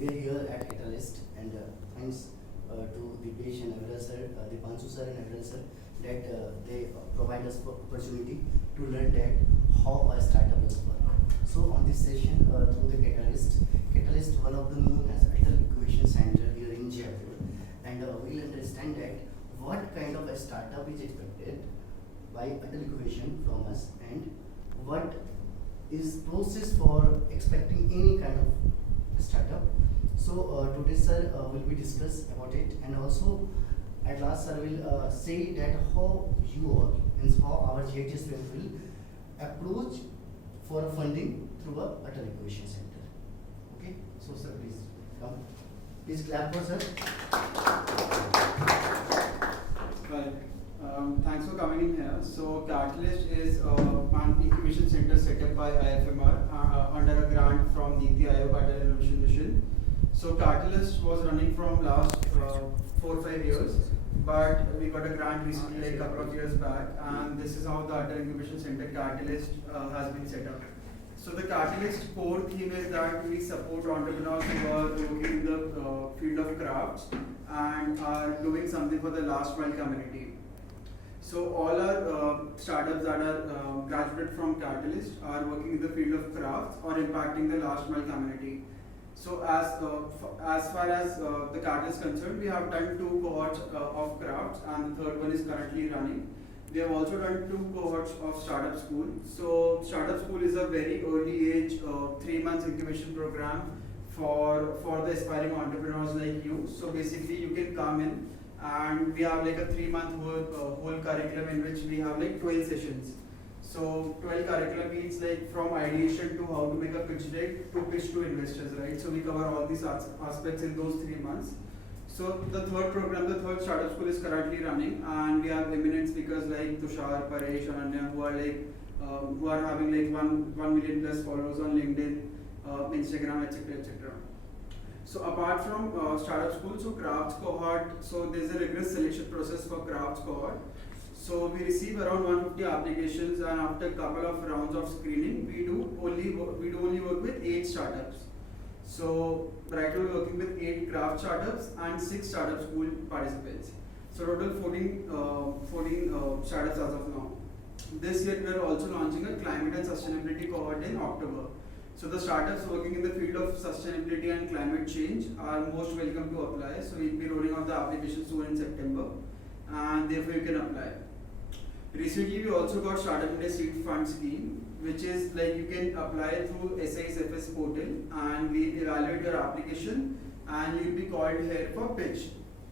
we are here at Catalyst, and thanks to Dipesh and Aviral sir, Dipanshu sir and Aviral sir, that they provide us opportunity to learn that how a startup is work. So on this session, through the Catalyst, one of the known as atal incubation center here in Jaipur, and we'll understand that what kind of a startup is expected by atal incubation from us, and what is process for expecting any kind of startup. So today sir will be discuss about it, and also at last sir will say that how you all and how our GIT students will approach for funding through a atal incubation center. Okay, so sir please come. Please clap for sir. Right. Thanks for coming in here. So Catalyst is an incubation center set up by IFMR under a grant from Niti Aayog Atal Innovation Mission. So Catalyst was running from last 4 or 5 years, but we got a grant recently, like a couple of years back, and this is how the Atal Incubation Center Catalyst has been set up. So the Catalyst core theme is that we support entrepreneurs who are working in the field of crafts and are doing something for the last mile community. So all our startups that are graduated from Catalyst are working in the field of crafts or impacting the last mile community. So as far as the Catalyst is concerned, we have done 2 cohorts of crafts, and the third one is currently running. We have also done 2 cohorts of startup school. So startup school is a very early age 3 months incubation program for the aspiring entrepreneurs like you. So basically you can come in, and we have like a 3-month whole curriculum in which we have like 12 sessions. So 12 curriculum means like from ideation to how to make a pitch deck to pitch to investors, right? So we cover all these aspects in those 3 months. So the third program, the third startup school is currently running, and we have eminent speakers like Tushar, Paresh, Ananya, who are like who are having like 1 million plus followers on LinkedIn, Instagram, etc., etc. So apart from startup school, so crafts cohort, so there's a rigorous selection process for crafts cohort. So we receive around 150 applications, and after a couple of rounds of screening, we do only work with 8 startups. So right now we're working with 8 craft startups and 6 startup school participants. So total 14 startups as of now. This year we are also launching a climate and sustainability cohort in October. So the startups working in the field of sustainability and climate change are most welcome to apply. So we'll be rolling out the application soon in September, and therefore you can apply. Recently, we also got Startup India Seed Fund Scheme, which is like you can apply through SISFS portal, and we evaluate your application, and you'll be called here for pitch,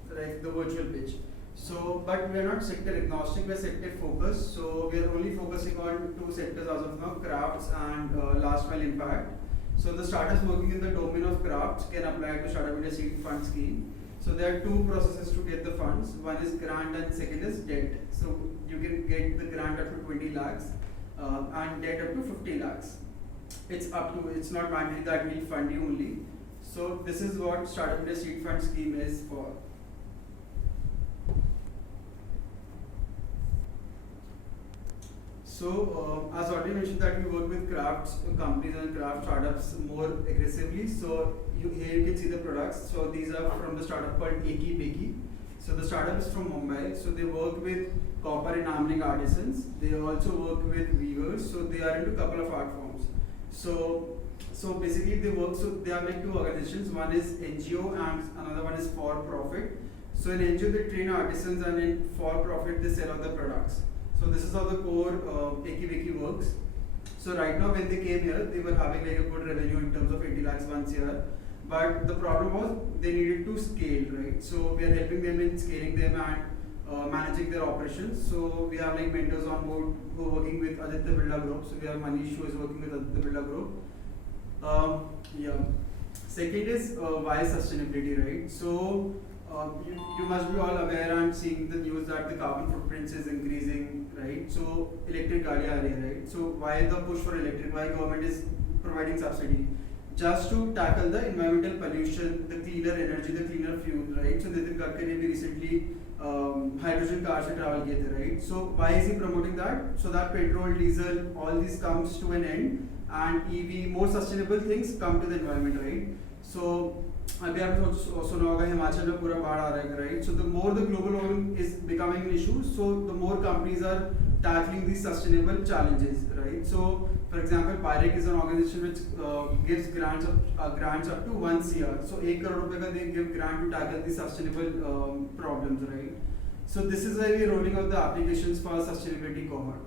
like the virtual pitch. So, but we are not sector agnostic, we are sector focused. So we are only focusing on 2 sectors as of now: crafts and last mile impact. So the startups working in the domain of crafts can apply to Startup India Seed Fund Scheme. So there are 2 processes to get the funds. One is grant and second is debt. So you can get the grant up to 20 lakhs and debt up to 50 lakhs. It's not mandatory that we'll fund you only. So this is what Startup India Seed Fund Scheme is for. So as already mentioned that we work with crafts companies and craft startups more aggressively. So here you can see the products. So these are from the startup called Eki Beki. So the startup is from Mumbai. So they work with copper enameling artisans. They also work with weavers. So they are into a couple of art forms. So basically they work. So they have like 2 organizations. One is NGO and another one is for profit. So in NGO they train artisans, and in for profit they sell all the products. So this is how the core Eki Beki works. So right now when they came here, they were having like a good revenue in terms of 80 lakhs once a year. But the problem was they needed to scale, right? So we are helping them in scaling them and managing their operations. So we have like mentors on board who are working with Aditya Birla Group. So we have Manish who is working with Aditya Birla Group. Second is why sustainability, right? So you must be all aware and seeing the news that the carbon footprint is increasing, right? So electric gaadi aa rahi hai, right? So why the push for electric? Why government is providing subsidy? Just to tackle the environmental pollution, the cleaner energy, the cleaner fuel, right? So Nitin Gadkari recently hydrogen cars se travel kiye the, right? So why is he promoting that? So that petrol, diesel, all this comes to an end, and EV, more sustainable things come to the environment, right? So अभी आपने सुना होगा हिमाचल में पूरा बाढ़ आ रहा है, right? So the more the global warming is becoming an issue, so the more companies are tackling these sustainable challenges, right? So for example, PIREC is an organization which gives grants up to 1 CR. So 1 crore रुपए का they give grant to tackle these sustainable problems, right? So this is why we are rolling out the applications for sustainability cohort.